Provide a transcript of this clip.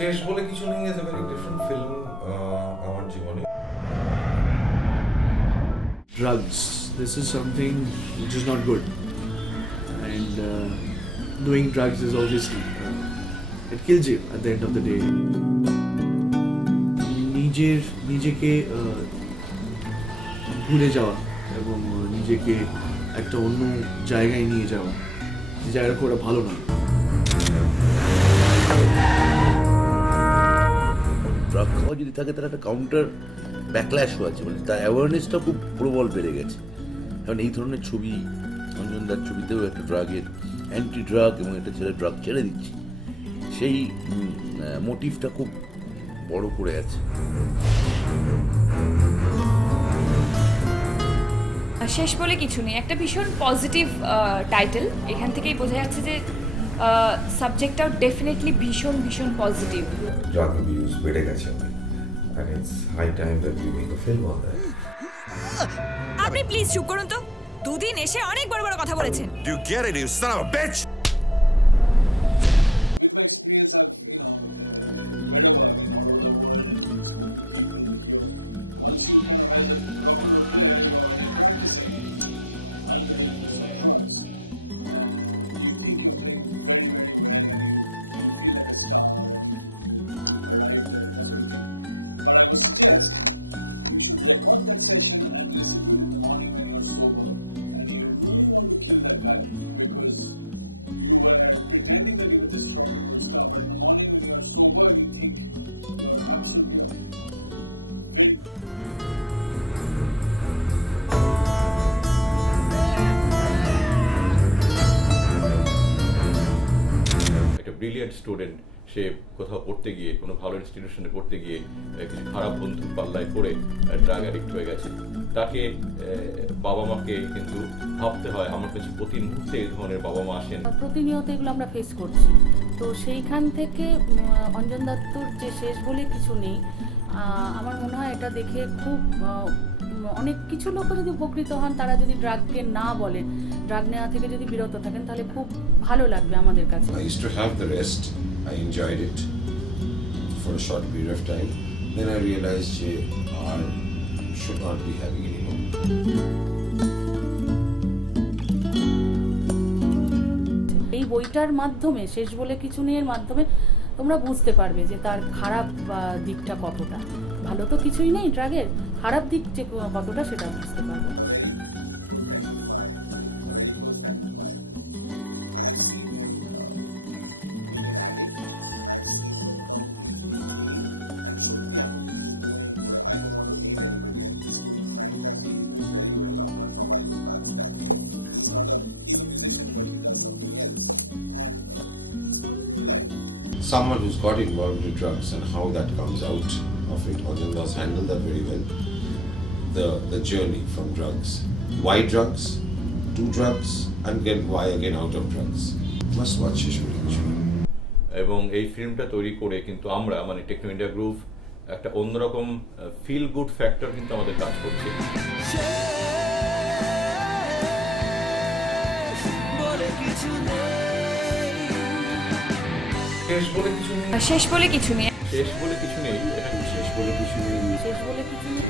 শেষ বলে কিছু নেই is a very different film আমার জীবনে. Drugs. This is something which is not good, and doing drugs is obviously it kills you at the end of the day. নিজেকে ভুলে যাওয়া এবং নিজেকে একটা অন্য জায়গায় নিয়ে যাওয়া, যে জায়গাটা খুব ভালো না. ড্রাগ খাওয়া যদি থাকে তার একটা কাউন্টার ব্যাকল্যাশও আছে, মানে তার অ্যাওয়ারনেসটা খুব প্রবল বেড়ে গেছে. কারণ এই ধরনের ছবি, অঞ্জনদার ছবিতেও একটা ড্রাগের অ্যান্টি ড্রাগ এবং একটা ছেলে ড্রাগ ছেড়ে দিচ্ছে, সেই মোটিভটা খুব বড় করে আছে. শেষ বলে কিছু নেই একটা ভীষণ পজিটিভ টাইটেল. এখান থেকেই বোঝা যাচ্ছে যে সাবজেক্টটাও ডেফিনেটলি ভীষণ ভীষণ পজিটিভ. Drug abuse বেড়ে গেছে and it's high time that we make a film on that. আপনি প্লিজ চুপ করুন তো. দুদিন এসে অনেক বড় বড় কথা বলেছেন. Do you get it, you son of a bitch? Brilliant student, সে কোথাও পড়তে গিয়ে, কোনো ভালো ইনস্টিটিউশনে পড়তে গিয়ে কিছু খারাপ বন্ধুর পাল্লায় পড়ে ড্রাগ অ্যাডিক্ট হয়ে গেছে. তাকে বাবা মাকে কিন্তু ভাবতে হয়. আমার কাছে প্রতি মুহূর্তে এই ধরনের বাবা মা আসেন, প্রতিনিয়ত এগুলো আমরা ফেস করছি. তো সেইখান থেকে অঞ্জন দত্তর যে শেষ বলে কিছু নেই, আমার মনে হয় এটা দেখে খুব অনেক কিছু লোক যদি উপকৃত হন, তারা যদি ড্রাগকে না বলেন, ড্রাগ নেওয়া থেকে যদি বিরত থাকেন, তাহলে খুব ভালো লাগবে আমাদের কাছে. I used to have the rest. I enjoyed it for a short period of time. Then I realized I should not be having anymore. এই বইটার মাধ্যমে, শেষ বলে কিছু নেই এর মাধ্যমে তোমরা বুঝতে পারবে যে তার খারাপ দিকটা কতটা. ভালো তো কিছুই নেই ড্রাগের, খারাপ দিক যে কতটা সেটা বুঝতে পারবে. Someone who's got involved with drugs and how that comes out of it. Anjanda's handled that very well. The journey from drugs. Why drugs? To drugs, and why again out of drugs. Must watch Shesh Bole Kichu Nei. এবং এই ফিল্মটা তৈরি করে কিন্তু আমরা, মানে techno India group, একটা অন্যরকম feel good factor কিন্তু আমাদের কাজ করছে. শেষ বলে কিছু নেই. শেষ বলে কিছু নেই. শেষ বলে কিছু নেই. শেষ বলে কিছু নেই. শেষ বলে কিছু নেই.